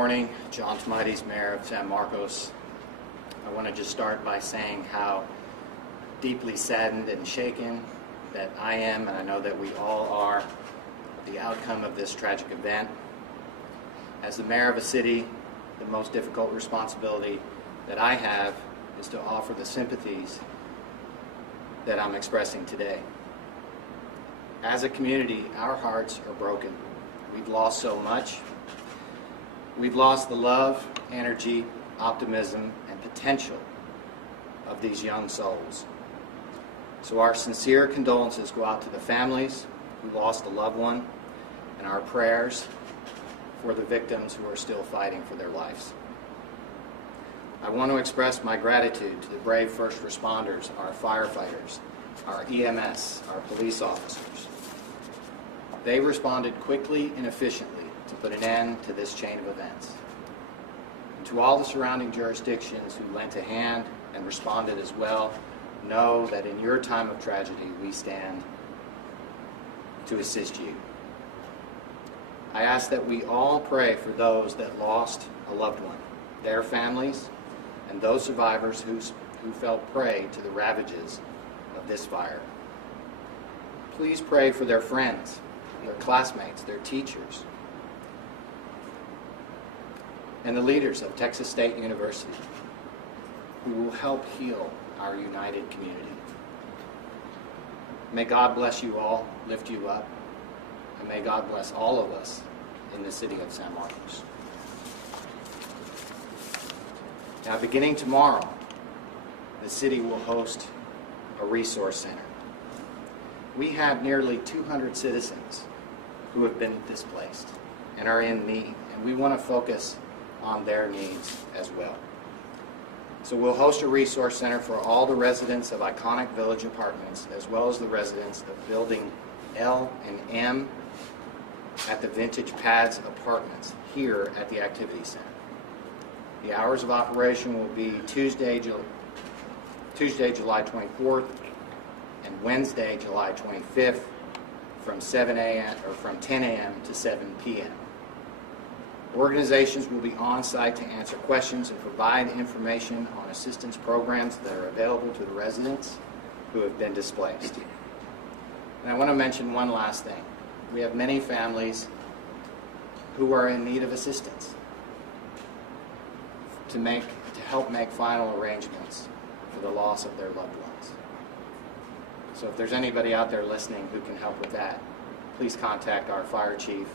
Morning, John Tomites, Mayor of San Marcos. I want to just start by saying how deeply saddened and shaken that I am, and I know that we all are, the outcome of this tragic event. As the mayor of a city, the most difficult responsibility that I have is to offer the sympathies that I'm expressing today. As a community, our hearts are broken. We've lost so much. We've lost the love, energy, optimism, and potential of these young souls. So our sincere condolences go out to the families who lost a loved one, and our prayers for the victims who are still fighting for their lives. I want to express my gratitude to the brave first responders, our firefighters, our EMS, our police officers. They responded quickly and efficiently to put an end to this chain of events. And to all the surrounding jurisdictions who lent a hand and responded as well, know that in your time of tragedy, we stand to assist you. I ask that we all pray for those that lost a loved one, their families, and those survivors who fell prey to the ravages of this fire. Please pray for their friends, their classmates, their teachers, and the leaders of Texas State University who will help heal our united community. May God bless you all, lift you up, and may God bless all of us in the city of San Marcos. Now, beginning tomorrow, the city will host a resource center. We have nearly 200 citizens who have been displaced and are in need, and we want to focus on their needs as well. So we'll host a resource center for all the residents of iconic Village Apartments, as well as the residents of Building L and M at the Vintage Pads Apartments here at the Activity Center. The hours of operation will be Tuesday, July 24th and Wednesday, July 25th from 10 a.m. to 7 p.m. Organizations will be on site to answer questions and provide information on assistance programs that are available to the residents who have been displaced. And I want to mention one last thing. We have many families who are in need of assistance to help make final arrangements for the loss of their loved ones. So if there's anybody out there listening who can help with that, please contact our fire chief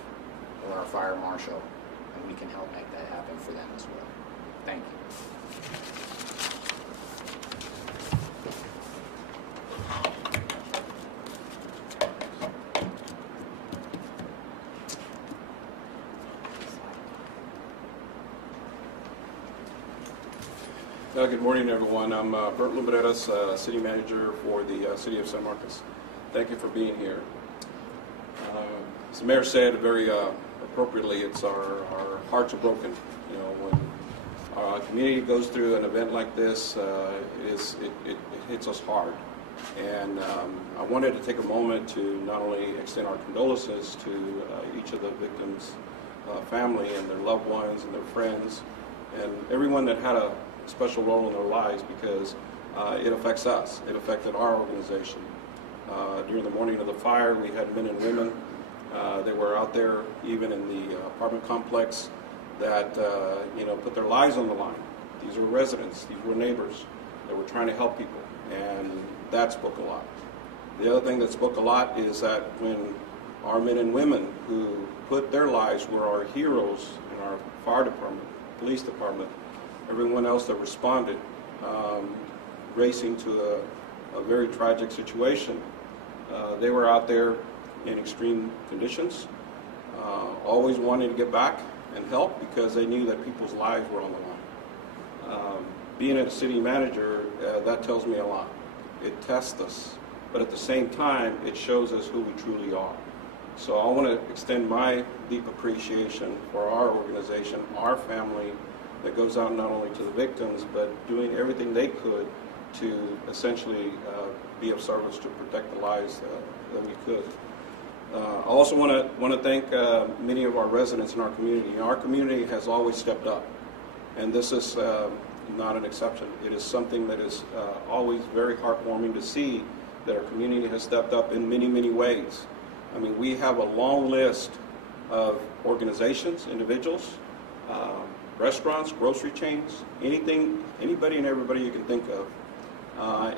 or our fire marshal, and we can help make that happen for them as well. Thank you. Good morning, everyone. I'm Bert Lumbreras, City Manager for the City of San Marcos. Thank you for being here. As the Mayor said very appropriately, it's our hearts are broken. You know, when our community goes through an event like this, it hits us hard. And I wanted to take a moment to not only extend our condolences to each of the victims' family and their loved ones and their friends and everyone that had a special role in their lives, because it affects us. It affected our organization. During the morning of the fire, we had men and women that were out there, even in the apartment complex, that put their lives on the line. These were residents. These were neighbors that were trying to help people, and that spoke a lot. The other thing that spoke a lot is that when our men and women who put their lives were our heroes in our fire department, police department, everyone else that responded, racing to a very tragic situation. They were out there in extreme conditions, always wanting to get back and help because they knew that people's lives were on the line. Being a city manager, that tells me a lot. It tests us, but at the same time, it shows us who we truly are. So I want to extend my deep appreciation for our organization, our family, that goes out not only to the victims, but doing everything they could to essentially be of service to protect the lives that we could. I also want to thank many of our residents in our community. Our community has always stepped up, and this is not an exception. It is something that is always very heartwarming to see that our community has stepped up in many, many ways. I mean, we have a long list of organizations, individuals, restaurants, grocery chains, anything, anybody and everybody you can think of.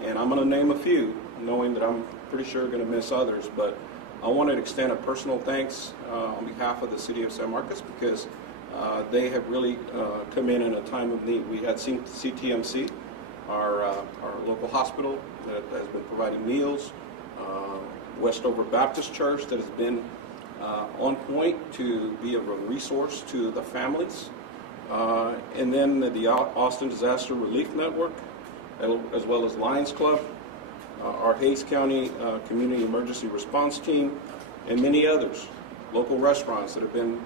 And I'm going to name a few, knowing that I'm pretty sure going to miss others, but I want to extend a personal thanks on behalf of the City of San Marcos, because they have really come in a time of need. We had CTMC, our local hospital that has been providing meals, Westover Baptist Church that has been on point to be of a resource to the families, and then the Austin Disaster Relief Network, as well as Lions Club, our Hays County Community Emergency Response Team, and many others, local restaurants that have been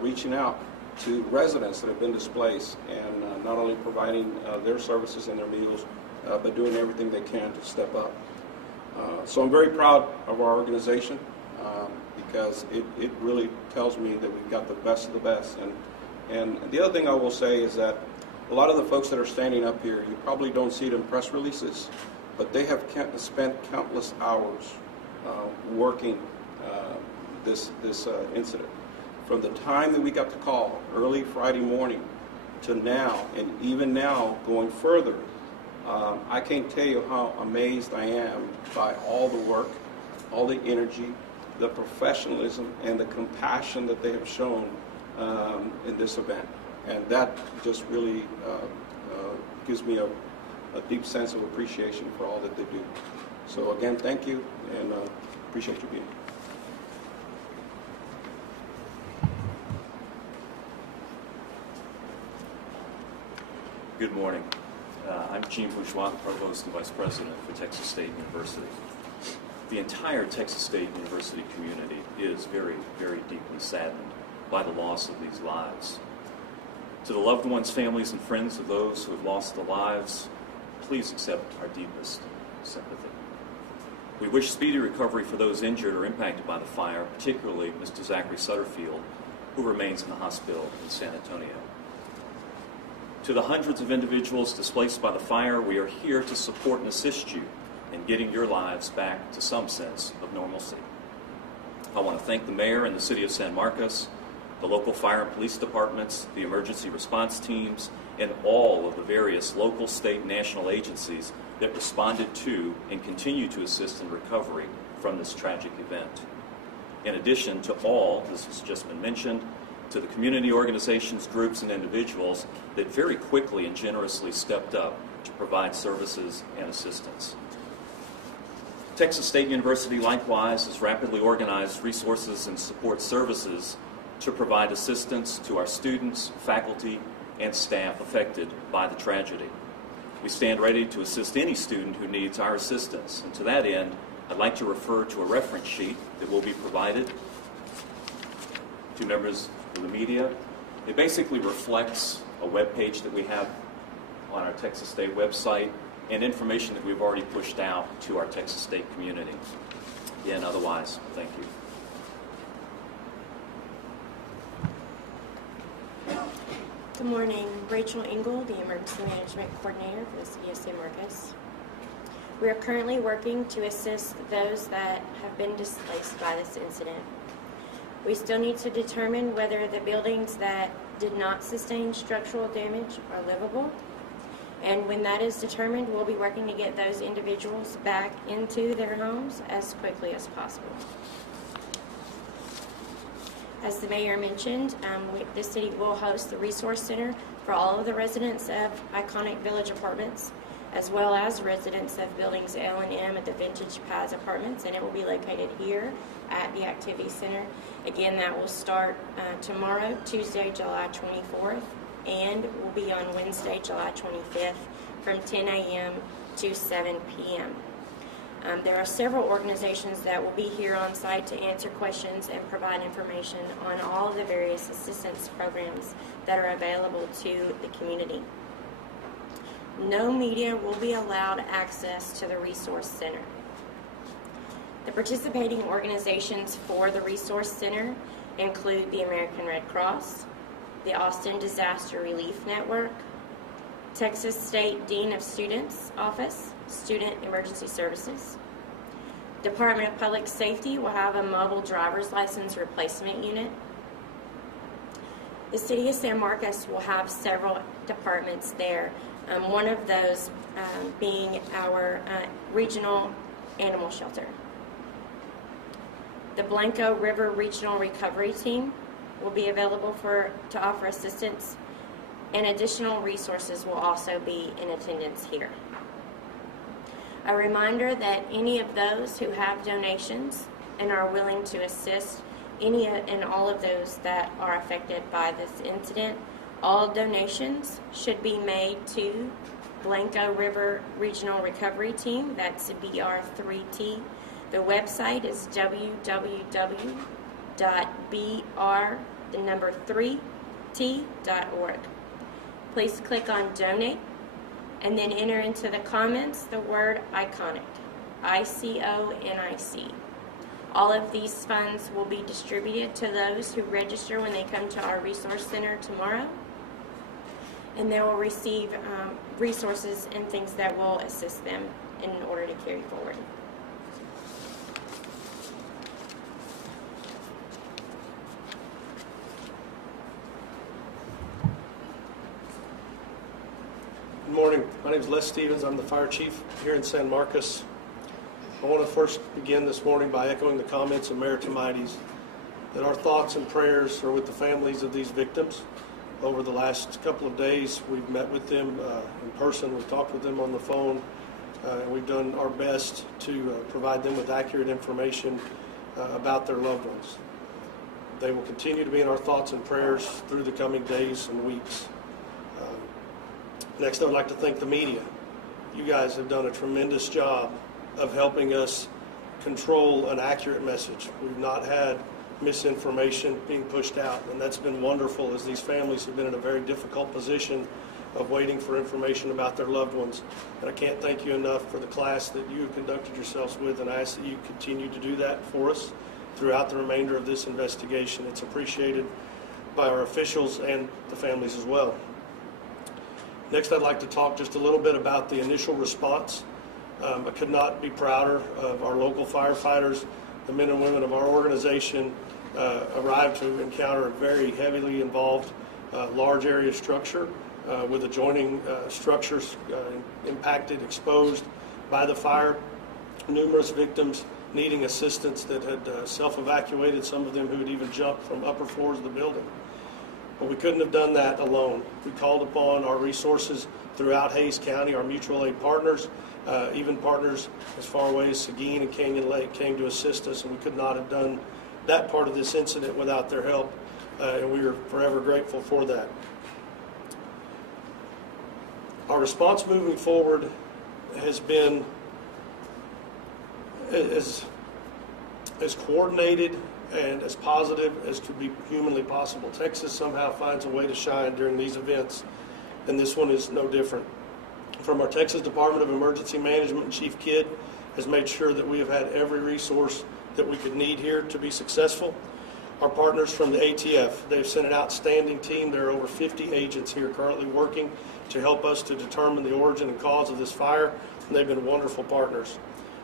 reaching out to residents that have been displaced, and not only providing their services and their meals, but doing everything they can to step up. So I'm very proud of our organization, because it really tells me that we've got the best of the best. And the other thing I will say is that a lot of the folks that are standing up here, you probably don't see it in press releases, but they have spent countless hours working this incident. From the time that we got the call, early Friday morning, to now, and even now going further, I can't tell you how amazed I am by all the work, all the energy, the professionalism, and the compassion that they have shown in this event. And that just really gives me a deep sense of appreciation for all that they do. So again, thank you, and appreciate you being here. Good morning. I'm Gene Bourgeois, Provost and Vice President for Texas State University. The entire Texas State University community is very, very deeply saddened by the loss of these lives. To the loved ones, families, and friends of those who have lost their lives, please accept our deepest sympathy. We wish speedy recovery for those injured or impacted by the fire, particularly Mr. Zachary Sutterfield, who remains in the hospital in San Antonio. To the hundreds of individuals displaced by the fire, we are here to support and assist you in getting your lives back to some sense of normalcy. I want to thank the mayor and the city of San Marcos, the local fire and police departments, the emergency response teams, and all of the various local, state, and national agencies that responded to and continue to assist in recovery from this tragic event. In addition to all, this has just been mentioned, to the community organizations, groups, and individuals that very quickly and generously stepped up to provide services and assistance. Texas State University likewise has rapidly organized resources and support services to provide assistance to our students, faculty, and staff affected by the tragedy. We stand ready to assist any student who needs our assistance, and to that end, I'd like to refer to a reference sheet that will be provided to members of the media. It basically reflects a web page that we have on our Texas State website and information that we've already pushed out to our Texas State community. Again, otherwise, thank you. Good morning. Rachel Engel, the Emergency Management Coordinator for the City of San Marcos. We are currently working to assist those that have been displaced by this incident. We still need to determine whether the buildings that did not sustain structural damage are livable. And when that is determined, we'll be working to get those individuals back into their homes as quickly as possible. As the mayor mentioned, the city will host the Resource Center for all of the residents of iconic Village Apartments, as well as residents of buildings L and M at the Vintage Paz Apartments, and it will be located here at the Activity Center. Again, that will start tomorrow, Tuesday, July 24th, and will be on Wednesday, July 25th from 10 a.m. to 7 p.m. There are several organizations that will be here on site to answer questions and provide information on all of the various assistance programs that are available to the community. No media will be allowed access to the Resource Center. The participating organizations for the Resource Center include the American Red Cross, the Austin Disaster Relief Network, Texas State Dean of Students Office, Student Emergency Services. Department of Public Safety will have a mobile driver's license replacement unit. The City of San Marcos will have several departments there, one of those being our regional animal shelter. The Blanco River Regional Recovery Team will be available to offer assistance, and additional resources will also be in attendance here. A reminder that any of those who have donations and are willing to assist any and all of those that are affected by this incident, all donations should be made to Blanco River Regional Recovery Team, that's BR3T. The website is www.br3t.org. Please click on Donate and then enter into the comments the word ICONIC, ICONIC. All of these funds will be distributed to those who register when they come to our Resource Center tomorrow, and they will receive resources and things that will assist them in order to carry forward. Good morning. My name is Les Stevens. I'm the fire chief here in San Marcos. I want to first begin this morning by echoing the comments of Mayor Tomaitis that our thoughts and prayers are with the families of these victims. Over the last couple of days, we've met with them in person, we've talked with them on the phone, and we've done our best to provide them with accurate information about their loved ones. They will continue to be in our thoughts and prayers through the coming days and weeks. Next, I would like to thank the media. You guys have done a tremendous job of helping us control an accurate message. We've not had misinformation being pushed out, and that's been wonderful as these families have been in a very difficult position of waiting for information about their loved ones. And I can't thank you enough for the class that you have conducted yourselves with, and I ask that you continue to do that for us throughout the remainder of this investigation. It's appreciated by our officials and the families as well. Next, I'd like to talk just a little bit about the initial response. I could not be prouder of our local firefighters. The men and women of our organization arrived to encounter a very heavily involved large area structure with adjoining structures impacted, exposed by the fire, numerous victims needing assistance that had self-evacuated, some of them who had even jumped from upper floors of the building. But we couldn't have done that alone. We called upon our resources throughout Hays County, our mutual aid partners, even partners as far away as Seguin and Canyon Lake came to assist us, and we could not have done that part of this incident without their help, and we are forever grateful for that. Our response moving forward has been as coordinated and as positive as could be humanly possible. Texas somehow finds a way to shine during these events, and this one is no different. From our Texas Department of Emergency Management, Chief Kidd has made sure that we have had every resource that we could need here to be successful. Our partners from the ATF, they've sent an outstanding team. There are over 50 agents here currently working to help us to determine the origin and cause of this fire, and they've been wonderful partners.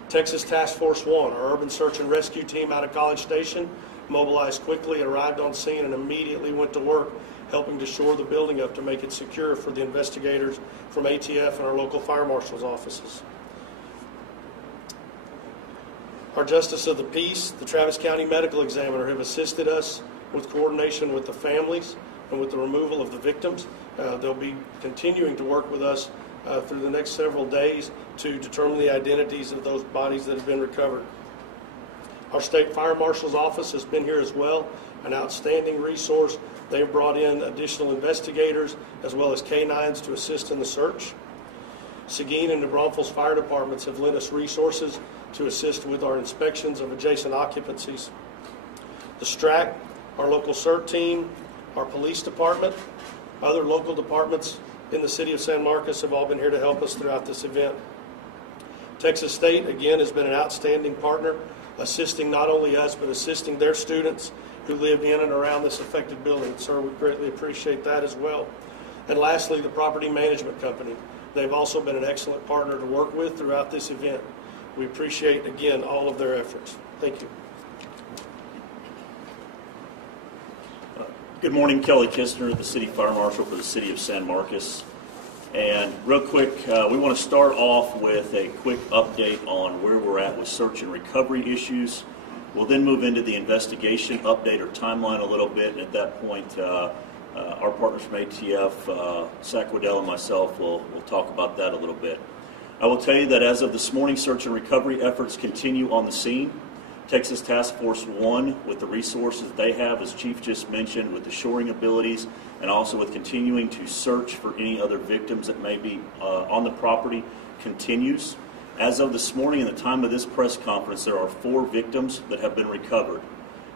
Texas Task Force 1, our urban search and rescue team out of College Station, mobilized quickly, arrived on scene, and immediately went to work helping to shore the building up to make it secure for the investigators from ATF and our local fire marshal's offices. Our Justice of the Peace, the Travis County Medical Examiner, have assisted us with coordination with the families and with the removal of the victims. They'll be continuing to work with us through the next several days to determine the identities of those bodies that have been recovered. Our State Fire Marshal's Office has been here as well, an outstanding resource. They've brought in additional investigators as well as canines to assist in the search. Seguin and New Braunfels Fire Departments have lent us resources to assist with our inspections of adjacent occupancies. The STRAC, our local CERT team, our police department, other local departments in the city of San Marcos have all been here to help us throughout this event. Texas State, again, has been an outstanding partner assisting not only us, but assisting their students who live in and around this affected building. Sir, we greatly appreciate that as well. And lastly, the property management company. They've also been an excellent partner to work with throughout this event. We appreciate, again, all of their efforts. Thank you. Good morning, Kelly Kistner, the City Fire Marshal for the City of San Marcos. And real quick, we want to start off with a quick update on where we're at with search and recovery issues. We'll then move into the investigation update or timeline a little bit, and at that point, our partners from ATF, Zach Waddell and myself, will talk about that a little bit. I will tell you that as of this morning, search and recovery efforts continue on the scene. Texas Task Force 1, with the resources they have, as Chief just mentioned, with the shoring abilities, and also with continuing to search for any other victims that may be on the property, continues. As of this morning, in the time of this press conference, there are 4 victims that have been recovered.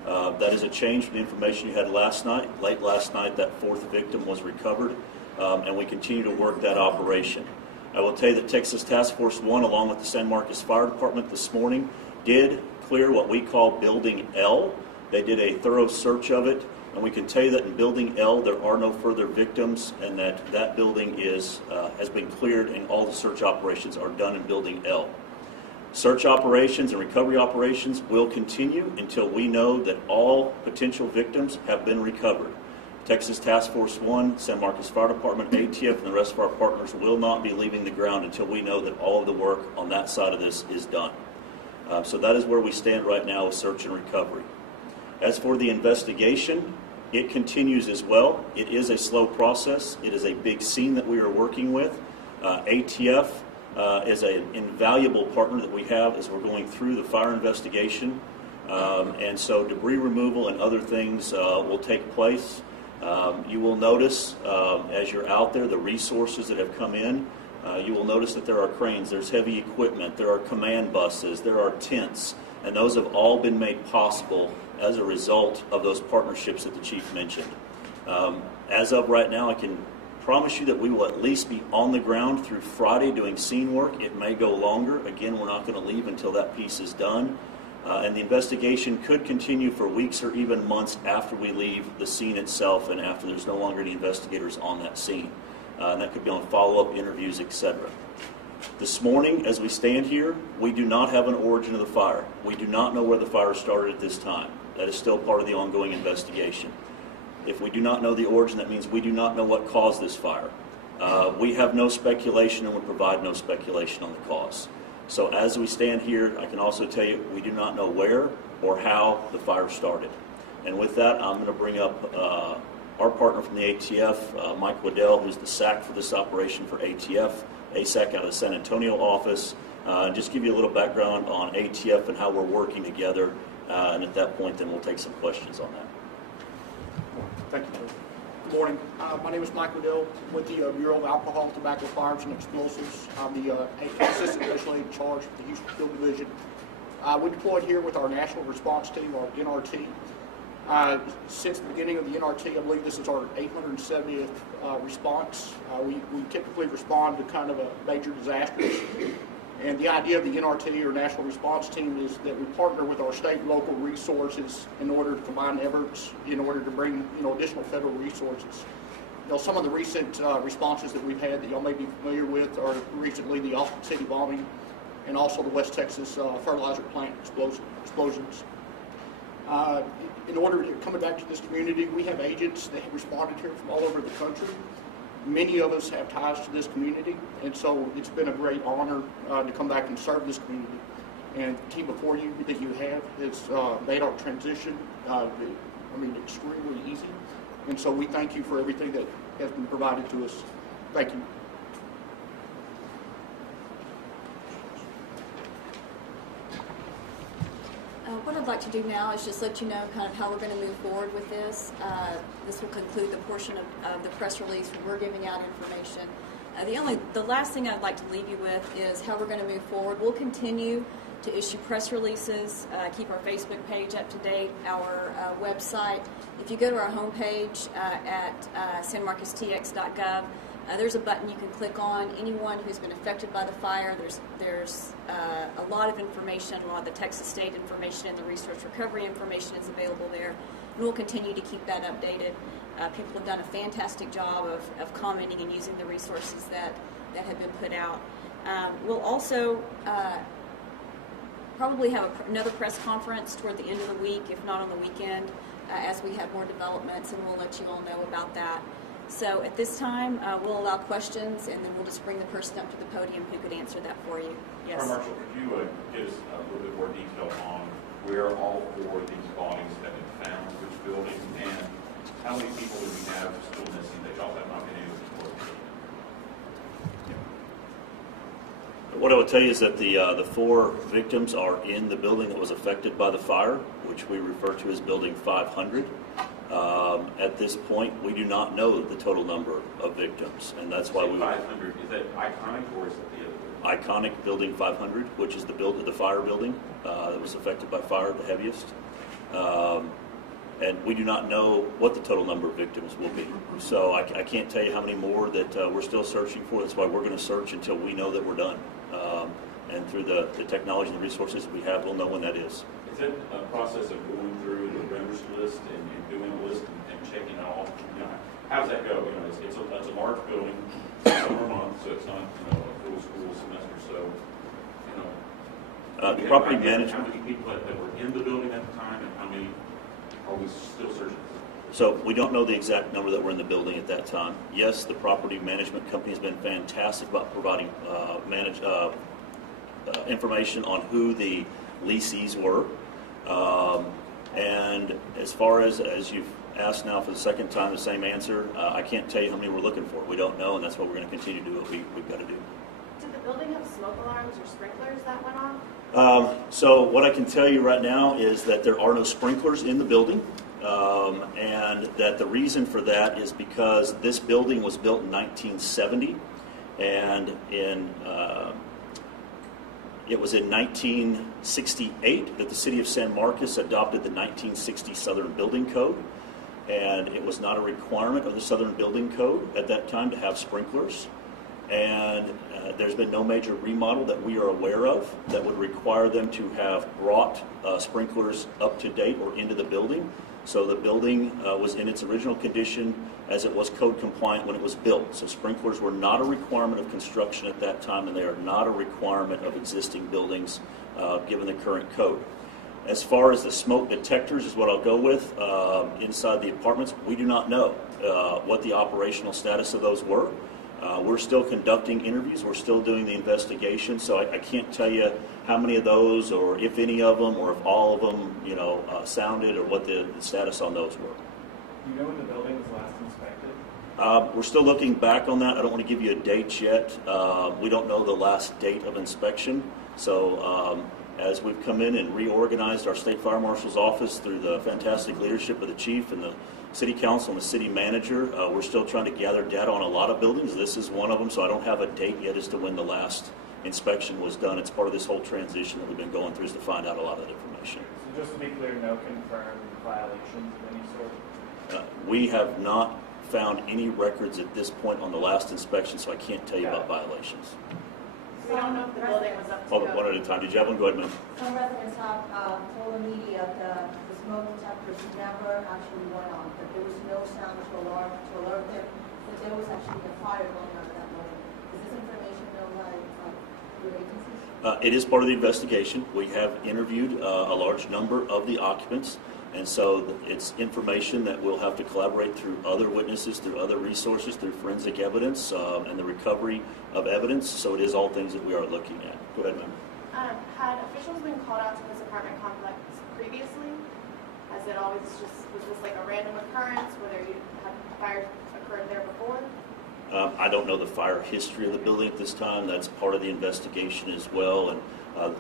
That is a change from the information you had last night. Late last night, that 4th victim was recovered, and we continue to work that operation. I will tell you that Texas Task Force 1, along with the San Marcos Fire Department this morning, did clear what we call Building L. They did a thorough search of it, and we can tell you that in Building L there are no further victims, and that building has been cleared, and all the search operations are done in Building L. Search operations and recovery operations will continue until we know that all potential victims have been recovered. Texas Task Force 1, San Marcos Fire Department, ATF, and the rest of our partners will not be leaving the ground until we know that all of the work on that side of this is done. So that is where we stand right now with search and recovery. As for the investigation, it continues as well. It is a slow process. It is a big scene that we are working with. ATF is an invaluable partner that we have as we're going through the fire investigation. And so debris removal and other things will take place. You will notice as you're out there the resources that have come in. You will notice that there are cranes, there's heavy equipment, there are command buses, there are tents, and those have all been made possible as a result of those partnerships that the Chief mentioned. As of right now, I can promise you that we will at least be on the ground through Friday doing scene work. It may go longer. Again, we're not going to leave until that piece is done. And the investigation could continue for weeks or even months after we leave the scene itself and after there's no longer any investigators on that scene. And that could be on follow-up interviews, etc. This morning, as we stand here, we do not have an origin of the fire. We do not know where the fire started at this time. That is still part of the ongoing investigation. If we do not know the origin, that means we do not know what caused this fire. We have no speculation and would provide no speculation on the cause. So as we stand here, I can also tell you we do not know where or how the fire started. And with that, I'm going to bring up our partner from the ATF, Mike Waddell, who's the SAC for this operation for ATF, ASAC out of the San Antonio office, and just give you a little background on ATF and how we're working together. And at that point, then we'll take some questions on that. Thank you. Good morning. My name is Mike Waddell with the Bureau of Alcohol, Tobacco, Firearms, and Explosives. I'm the Assistant Special Agent in charge of the Houston Field Division. We're deployed here with our National Response Team, our NRT. Since the beginning of the NRT, I believe this is our 870th response. We typically respond to kind of a major disasters. And the idea of the NRT, or National Response Team, is that we partner with our state and local resources in order to combine efforts in order to bring additional federal resources. Some of the recent responses that we've had that y'all may be familiar with are recently the Austin City bombing and also the West Texas fertilizer plant explosions. In order to coming back to this community, we have agents that have responded here from all over the country. Many of us have ties to this community, and so it's been a great honor to come back and serve this community. And the team before you that you have has made our transition, extremely easy. And so we thank you for everything that has been provided to us. Thank you. What I'd like to do now is just let you know kind of how we're going to move forward with this. This will conclude the portion of the press release where we're giving out information. The last thing I'd like to leave you with is how we're going to move forward. We'll continue to issue press releases, keep our Facebook page up to date, our website. If you go to our homepage at sanmarcostx.gov, There's a button you can click on. Anyone who's been affected by the fire, there's a lot of information, a lot of the Texas State information and the resource recovery information is available there. And we'll continue to keep that updated. People have done a fantastic job of commenting and using the resources that have been put out. We'll also probably have another press conference toward the end of the week, if not on the weekend, as we have more developments, and we'll let you all know about that. So at this time, we'll allow questions, and then we'll just bring the person up to the podium who could answer that for you. Yes. Fire Marshal, could you give us a little bit more detail on where all four of these bodies have been found, which buildings, and how many people do we have still missing that y'all have not been able to locate? What I would tell you is that the 4 victims are in the building that was affected by the fire, which we refer to as Building 500. At this point, we do not know the total number of victims, and that's why we... 500, is that Iconic or is it the other? Iconic Building 500, which is the fire building that was affected by fire the heaviest. And we do not know what the total number of victims will be. So I can't tell you how many more that we're still searching for. That's why we're going to search until we know that we're done. And through the technology and the resources we have, we'll know when that is. Is it a process of going through the vendors list and doing a list and checking it all? You know, how does that go? You know, it's a large building, summer month, so it's not a full school semester. So, the property management. How many people that were in the building at the time, and how many are we still searching for? So we don't know the exact number that were in the building at that time. Yes, the property management company has been fantastic about providing information on who the lessees were. And as far as you've asked now for the second time, the same answer, I can't tell you how many we're looking for. We don't know, and that's what we're going to continue to do what we've got to do. Did the building have smoke alarms or sprinklers that went off? So what I can tell you right now is that there are no sprinklers in the building, and that the reason for that is because this building was built in 1970, and it was in 1968 that the city of San Marcos adopted the 1960 Southern Building Code, and it was not a requirement of the Southern Building Code at that time to have sprinklers. And there's been no major remodel that we are aware of that would require them to have brought sprinklers up to date or into the building. So the building was in its original condition as it was code compliant when it was built. So sprinklers were not a requirement of construction at that time, and they are not a requirement of existing buildings given the current code. As far as the smoke detectors is what I'll go with, inside the apartments, we do not know what the operational status of those were. We're still conducting interviews. We're still doing the investigation. So I can't tell you how many of those, or if any of them, or if all of them, sounded, or what the status on those were. Do you know when the building was last inspected? We're still looking back on that. I don't want to give you a date yet. We don't know the last date of inspection. So as we've come in and reorganized our State Fire Marshal's office through the fantastic leadership of the chief and the city council and the city manager, we're still trying to gather data on a lot of buildings. This is one of them, so I don't have a date yet as to when the last inspection was done. It's part of this whole transition that we've been going through, is to find out a lot of that information. So just to be clear, no confirmed violations of any sort? We have not found any records at this point on the last inspection, so I can't tell you about violations. We don't know if the building was up to Hold on, one at a time. Did you have one? Go ahead, ma'am. Some residents have told the media that the smoke detectors never actually went on, that there was no sound to alert them that there was actually a fire going on in that building. Is this information known by your agencies? It is part of the investigation. We have interviewed a large number of the occupants, and so it's information that we'll have to collaborate through other witnesses, through other resources, through forensic evidence, and the recovery of evidence. So it is all things that we are looking at. Go ahead, ma'am. Had officials been called out to this apartment complex previously? Has it always was this like a random occurrence, whether you had fires occurred there before? I don't know the fire history of the building at this time. That's part of the investigation as well. And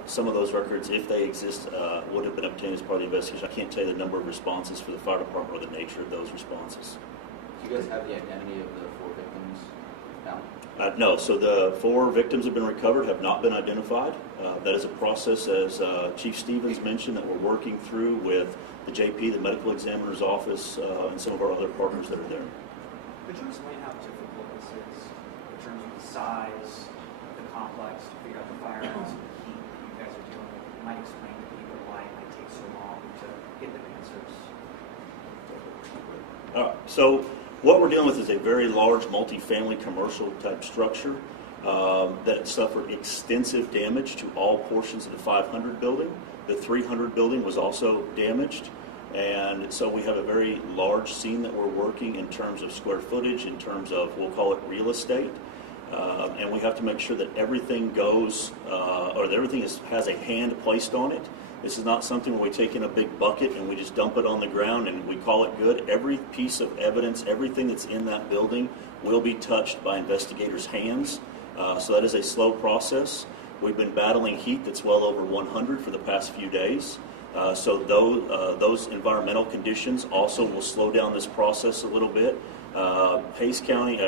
some of those records, if they exist, would have been obtained as part of the investigation. I can't tell you the number of responses for the fire department or the nature of those responses. Do you guys have the identity of the 4 victims now? No. So the 4 victims have been recovered, have not been identified. That is a process, as Chief Stevens mentioned, that we're working through with the JP, the medical examiner's office, and some of our other partners that are there. Could you explain how difficult this is size of the complex to figure out the fire and also the heat that you guys are dealing with? You might explain to people why it might take so long to get the answers. So what we're dealing with is a very large multi-family commercial type structure that suffered extensive damage to all portions of the 500 building. The 300 building was also damaged. And so we have a very large scene that we're working in terms of square footage, in terms of, we'll call it real estate. And we have to make sure that everything goes, or that everything has a hand placed on it. This is not something where we take in a big bucket and we just dump it on the ground and we call it good. Every piece of evidence, everything that's in that building will be touched by investigators' hands. So that is a slow process. We've been battling heat that's well over 100 for the past few days. So those environmental conditions also will slow down this process a little bit. Hays County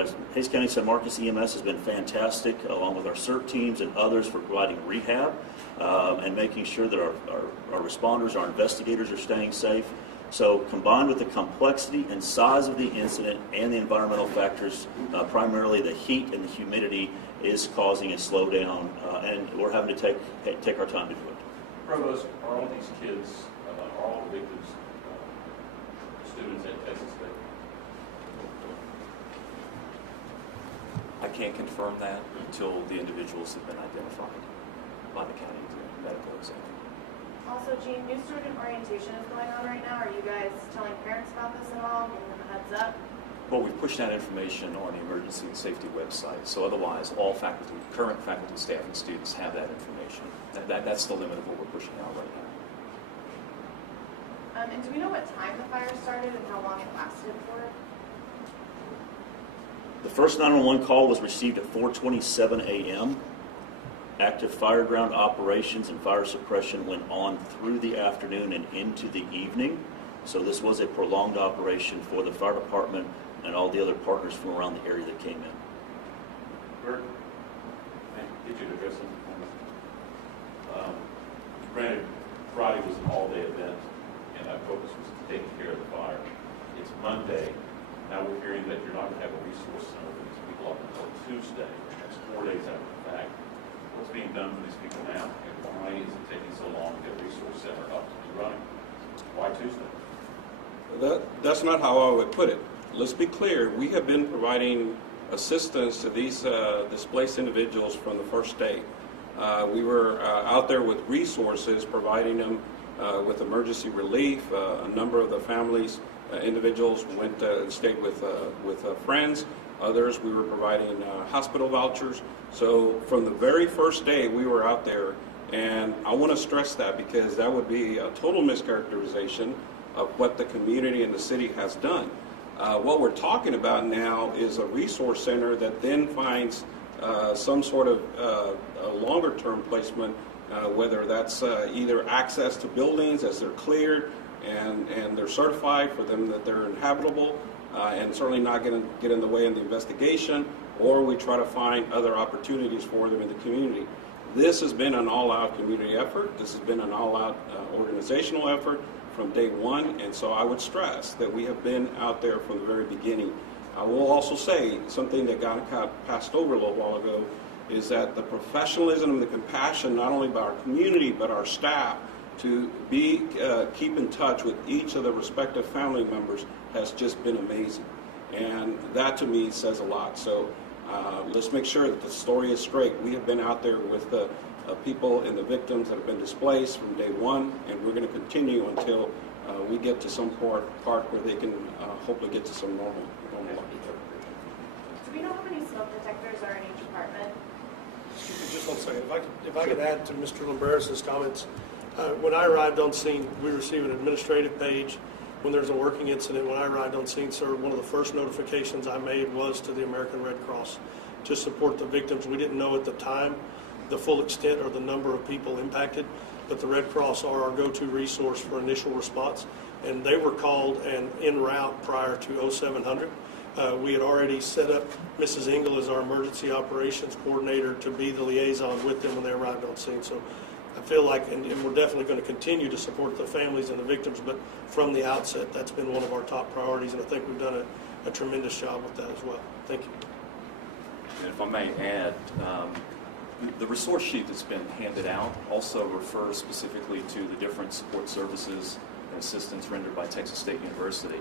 San Marcos EMS has been fantastic, along with our CERT teams and others, for providing rehab and making sure that our responders, our investigators are staying safe. So combined with the complexity and size of the incident and the environmental factors, primarily the heat and the humidity, is causing a slowdown, and we're having to take our time to do it. Provost, are all these kids, are all the victims students at Texas State? I can't confirm that until the individuals have been identified by the county medical examiner. Also, Gene, new student orientation is going on right now. Are you guys telling parents about this at all? Giving them a heads up? Well, we push that information on the emergency and safety website, so otherwise all faculty, current faculty, staff, and students have that information. That's the limit of what we're pushing out right now. And do we know what time the fire started and how long it lasted for? The first 911 call was received at 4:27 a.m. Active fire ground operations and fire suppression went on through the afternoon and into the evening. So this was a prolonged operation for the fire department and all the other partners from around the area that came in. Bert, did you address something? Granted, Friday was an all-day event, and our focus was taking care of the fire. It's Monday. Now we're hearing that you're not going to have a resource center for these people up until Tuesday. That's 4 days after the fact. What's being done for these people now, and why is it taking so long to get a resource center up to be running? Why Tuesday? That's not how I would put it. Let's be clear. We have been providing assistance to these displaced individuals from the first day. We were out there with resources, providing them with emergency relief. A number of the families, individuals went and stayed with friends. Others, we were providing hospital vouchers. So from the very first day, we were out there, and I want to stress that because that would be a total mischaracterization of what the community and the city has done. What we're talking about now is a resource center that then finds some sort of longer-term placement, whether that's either access to buildings as they're cleared and they're certified for them that they're inhabitable, and certainly not going to get in the way of the investigation, or we try to find other opportunities for them in the community. This has been an all-out community effort. This has been an all-out organizational effort from day one, and so I would stress that we have been out there from the very beginning. I will also say something that got passed over a little while ago is that the professionalism and the compassion, not only by our community but our staff, to keep in touch with each of the respective family members has just been amazing, and that to me says a lot. So let's make sure that the story is straight. We have been out there with the people and the victims that have been displaced from day one, and we're going to continue until we get to some part where they can hopefully get to some normal life. Do we know how many smoke detectors are in each department? Just one second. If I could add to Mr. Lamberis' comments. When I arrived on scene, we received an administrative page when there's a working incident. When I arrived on scene, sir, one of the first notifications I made was to the American Red Cross to support the victims. We didn't know at the time the full extent or the number of people impacted, but the Red Cross are our go-to resource for initial response, and they were called and en route prior to 0700. We had already set up Mrs. Engel as our emergency operations coordinator to be the liaison with them when they arrived on scene. So I feel like, and we're definitely going to continue to support the families and the victims, but from the outset, that's been one of our top priorities, and I think we've done a tremendous job with that as well. Thank you. And if I may add, the resource sheet that's been handed out also refers specifically to the different support services and assistance rendered by Texas State University.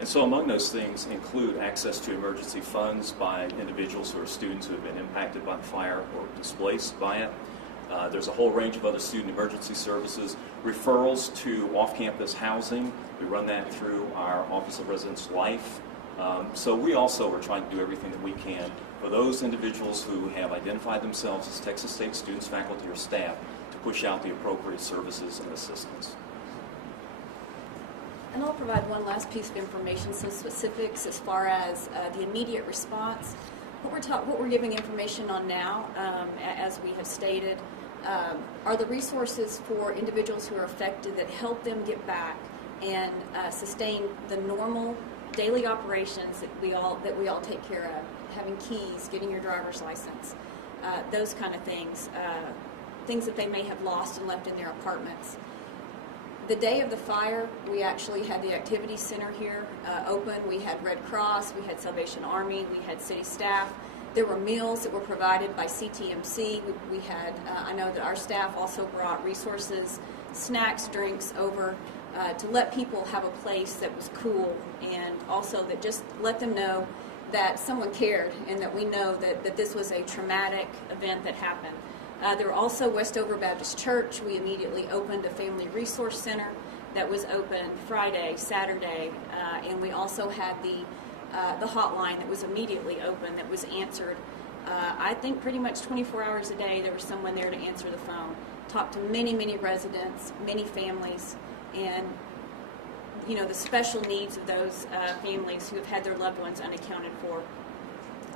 And so among those things include access to emergency funds by individuals who are students who have been impacted by the fire or displaced by it. There's a whole range of other student emergency services, referrals to off-campus housing. We run that through our Office of Residence Life. So we also are trying to do everything that we can for those individuals who have identified themselves as Texas State students, faculty, or staff to push out the appropriate services and assistance. And I'll provide one last piece of information, some specifics as far as the immediate response. What we're giving information on now, as we have stated, are the resources for individuals who are affected that help them get back and sustain the normal daily operations that we all take care of, having keys, getting your driver's license, those kind of things, things that they may have lost and left in their apartments. The day of the fire, we actually had the activity center here open. We had Red Cross, we had Salvation Army, we had city staff. There were meals that were provided by CTMC. We had, I know that our staff also brought resources, snacks, drinks over to let people have a place that was cool, and also that just let them know that someone cared and that we know that this was a traumatic event that happened. There were also Westover Baptist Church. We immediately opened a family resource center that was open Friday, Saturday, and we also had the hotline that was immediately open that was answered. I think pretty much 24 hours a day there was someone there to answer the phone. Talked to many, many residents, many families, and you know the special needs of those families who have had their loved ones unaccounted for.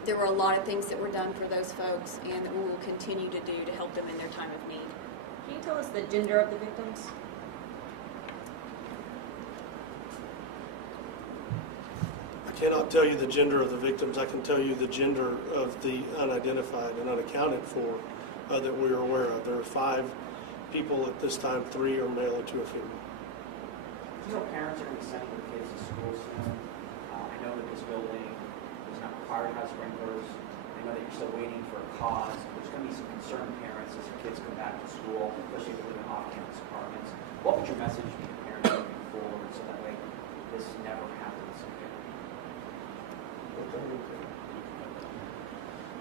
There were a lot of things that were done for those folks and that we will continue to do to help them in their time of need. Can you tell us the gender of the victims? I cannot tell you the gender of the victims. I can tell you the gender of the unidentified and unaccounted for that we are aware of. There are 5 people at this time, 3 are male and 2 are female. Do you know parents are going to be sending their kids to school soon? I know that this building does not require house sprinklers. I know that you're still waiting for a cause. There's going to be some concerned parents as their kids come back to school, especially if they live in off-campus apartments. What would your message be to parents moving forward so that way this never happens again?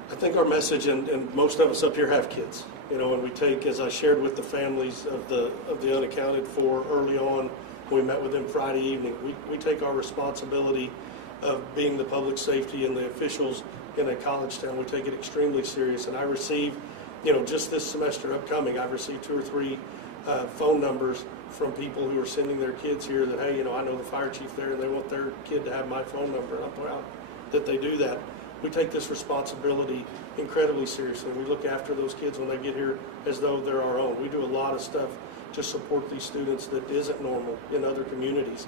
I think our message, and most of us up here have kids, you know, and we take, as I shared with the families of the unaccounted for early on, we met with them Friday evening, we take our responsibility of being the public safety and the officials in a college town, we take it extremely serious. And I receive, you know, just this semester upcoming, I've received 2 or 3 phone numbers from people who are sending their kids here that, hey, you know, I know the fire chief there and they want their kid to have my phone number, and I'm proud that they do that. We take this responsibility incredibly seriously. We look after those kids when they get here as though they're our own. We do a lot of stuff to support these students that isn't normal in other communities.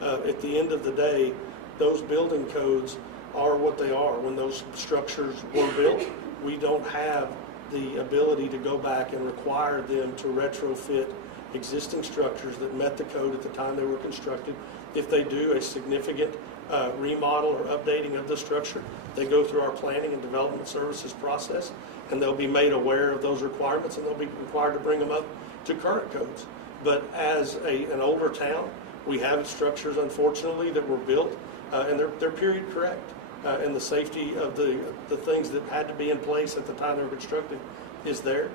At the end of the day, those building codes are what they are. When those structures were built, we don't have the ability to go back and require them to retrofit existing structures that met the code at the time they were constructed. If they do a significant remodel or updating of the structure, they go through our planning and development services process, and they'll be made aware of those requirements, and they'll be required to bring them up to current codes. But as an older town, we have structures, unfortunately, that were built, and they're period correct. And the safety of the things that had to be in place at the time they were constructed is there.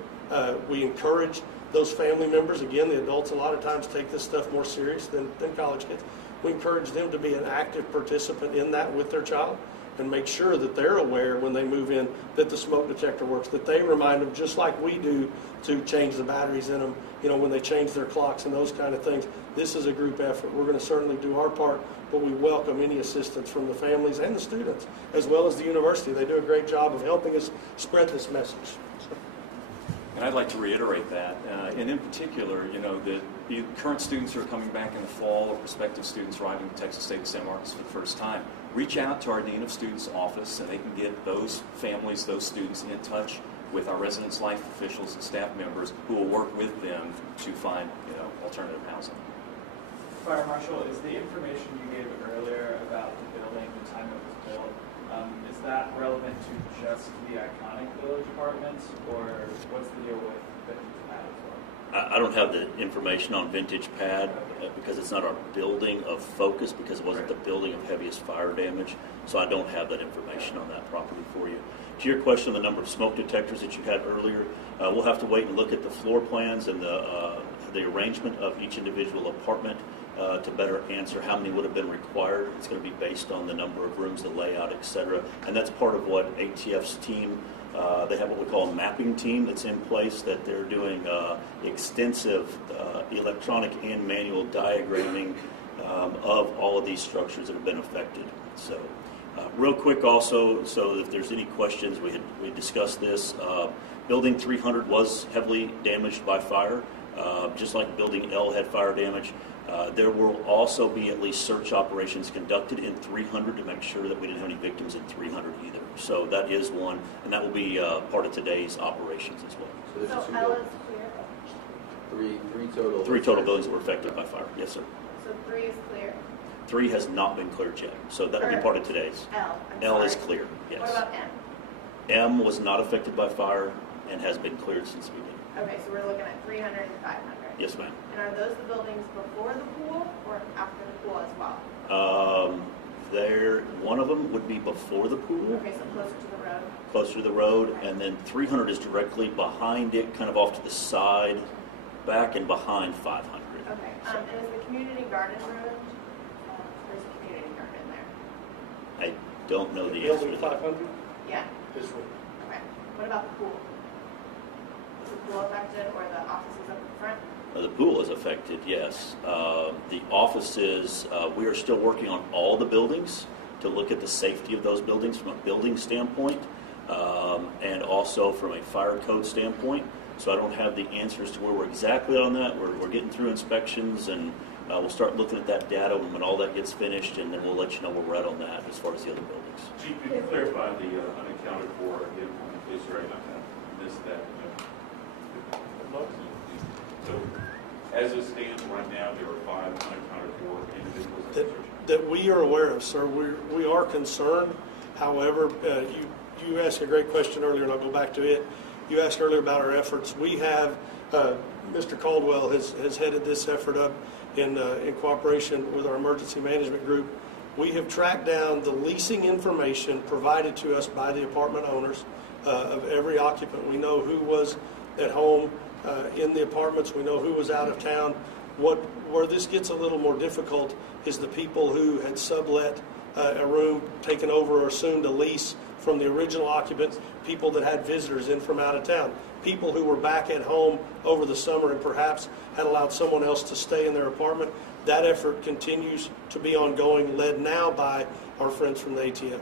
We encourage those family members, again, the adults a lot of times take this stuff more serious than college kids. We encourage them to be an active participant in that with their child and make sure that they're aware when they move in that the smoke detector works, that they remind them, just like we do, to change the batteries in them, you know, when they change their clocks and those kind of things. This is a group effort. We're going to certainly do our part, but we welcome any assistance from the families and the students, as well as the university. They do a great job of helping us spread this message. And I'd like to reiterate that, and in particular, you know, the current students who are coming back in the fall or prospective students arriving at Texas State and San Marcos for the first time, reach out to our Dean of Students office, and they can get those families, those students in touch with our residence life officials and staff members who will work with them to find, you know, alternative housing. Fire Marshal, is the information you gave earlier about the building, the time it was built, Is that relevant to just the iconic village apartments, or what's the deal with Vintage Pad as well? I don't have the information on Vintage Pad because it's not our building of focus, because it wasn't the building of heaviest fire damage. So I don't have that information on that property for you. To your question on the number of smoke detectors that you had earlier, we'll have to wait and look at the floor plans and the arrangement of each individual apartment to better answer how many would have been required. It's going to be based on the number of rooms, the layout, etc. And that's part of what ATF's team, they have what we call a mapping team that's in place, that they're doing extensive electronic and manual diagramming of all of these structures that have been affected. So real quick also, so if there's any questions, we discussed this. Building 300 was heavily damaged by fire, just like Building L had fire damage. There will also be at least search operations conducted in 300 to make sure that we didn't have any victims in 300 either. So that is one, and that will be part of today's operations as well. So L is clear? Three total buildings that were affected by fire. Yes, sir. So 3 is clear? 3 has not been cleared yet, so that will be part of today's. L is clear, yes. What about M? M was not affected by fire and has been cleared since the beginning. Okay, so we're looking at 300 and 500. Yes, ma'am. And are those the buildings before the pool or after the pool as well? One of them would be before the pool. Okay, so closer to the road. Closer to the road, and then 300 is directly behind it, kind of off to the side, back and behind 500. Okay, and is the community garden ruined? There's a community garden there. I don't know the answer Building to that. 500 Yeah. is ruined. Okay. What about the pool? Is the pool affected or the offices up in front? The pool is affected, yes. The offices, we are still working on all the buildings to look at the safety of those buildings from a building standpoint and also from a fire code standpoint. So I don't have the answers to where we're exactly on that. We're getting through inspections, and we'll start looking at that data when all that gets finished, and then we'll let you know where we're at on that as far as the other buildings. Chief, could you clarify the unaccounted for again on the case right now? I missed that. So, as it stands right now, there are 5 unaccounted for individuals that we are aware of, sir. We are concerned. However, you asked a great question earlier, and I'll go back to it. You asked earlier about our efforts. We have, Mr. Caldwell has headed this effort up in cooperation with our emergency management group. We have tracked down the leasing information provided to us by the apartment owners of every occupant. We know who was at home in the apartments. We know who was out of town. Where this gets a little more difficult is the people who had sublet a room, taken over or assumed a lease from the original occupants, people that had visitors in from out of town, people who were back at home over the summer and perhaps had allowed someone else to stay in their apartment. That effort continues to be ongoing, led now by our friends from the ATF.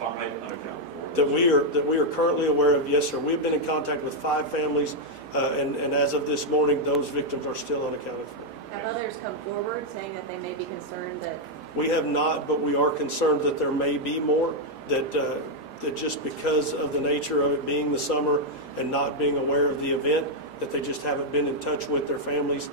5 unaccounted for. That we are currently aware of, yes, sir. We've been in contact with 5 families, and as of this morning, those victims are still unaccounted for. Have others come forward saying that they may be concerned that? We have not, but we are concerned that there may be more, that just because of the nature of it being the summer and not being aware of the event, that they just haven't been in touch with their families.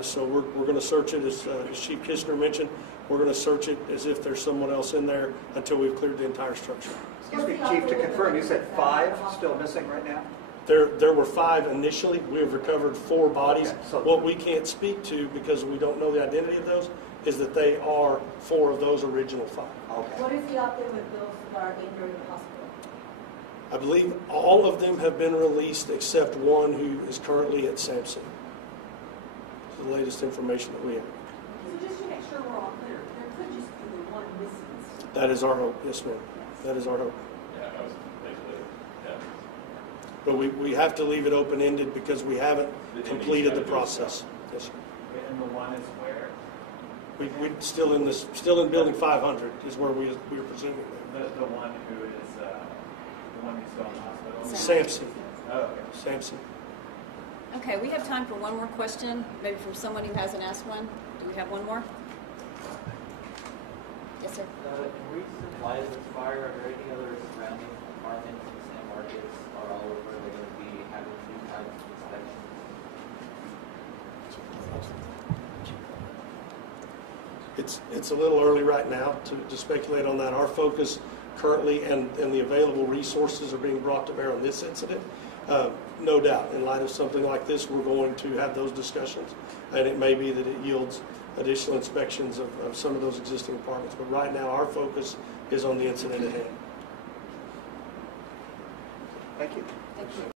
So we're going to search it, as Chief Kishner mentioned, we're going to search it as if there's someone else in there until we've cleared the entire structure. Excuse me, Chief, to confirm, you said 5 still missing right now? There were 5 initially. We have recovered 4 bodies. Okay, so what we can't speak to, because we don't know the identity of those, is that they are 4 of those original 5. Okay. What is the update with those that are injured in the hospital? I believe all of them have been released except one who is currently at Sampson. It's the latest information that we have. So just to make sure we're all clear, there could just be the one missing. That is our hope. Yes, ma'am. That is our hope. Yeah, I was basically, yeah. But we have to leave it open-ended because we haven't completed the process. Yes, sir. And the one is where? We still in building 500 is where we are presuming them. The one who is the one who's still in the hospital. Sampson. Oh, okay. Sampson. Okay, we have time for one more question, maybe from someone who hasn't asked one. Do we have one more? Yes, sir. In recent Liza's fire, are there any other surrounding apartments in San Marcos or all over that are going to be having 2 types of inspections? It's a little early right now to speculate on that. Our focus currently and the available resources are being brought to bear on this incident. No doubt, in light of something like this, we're going to have those discussions, and it may be that it yields additional inspections of some of those existing apartments. But right now, our focus is on the incident at hand. Thank you. Thank you.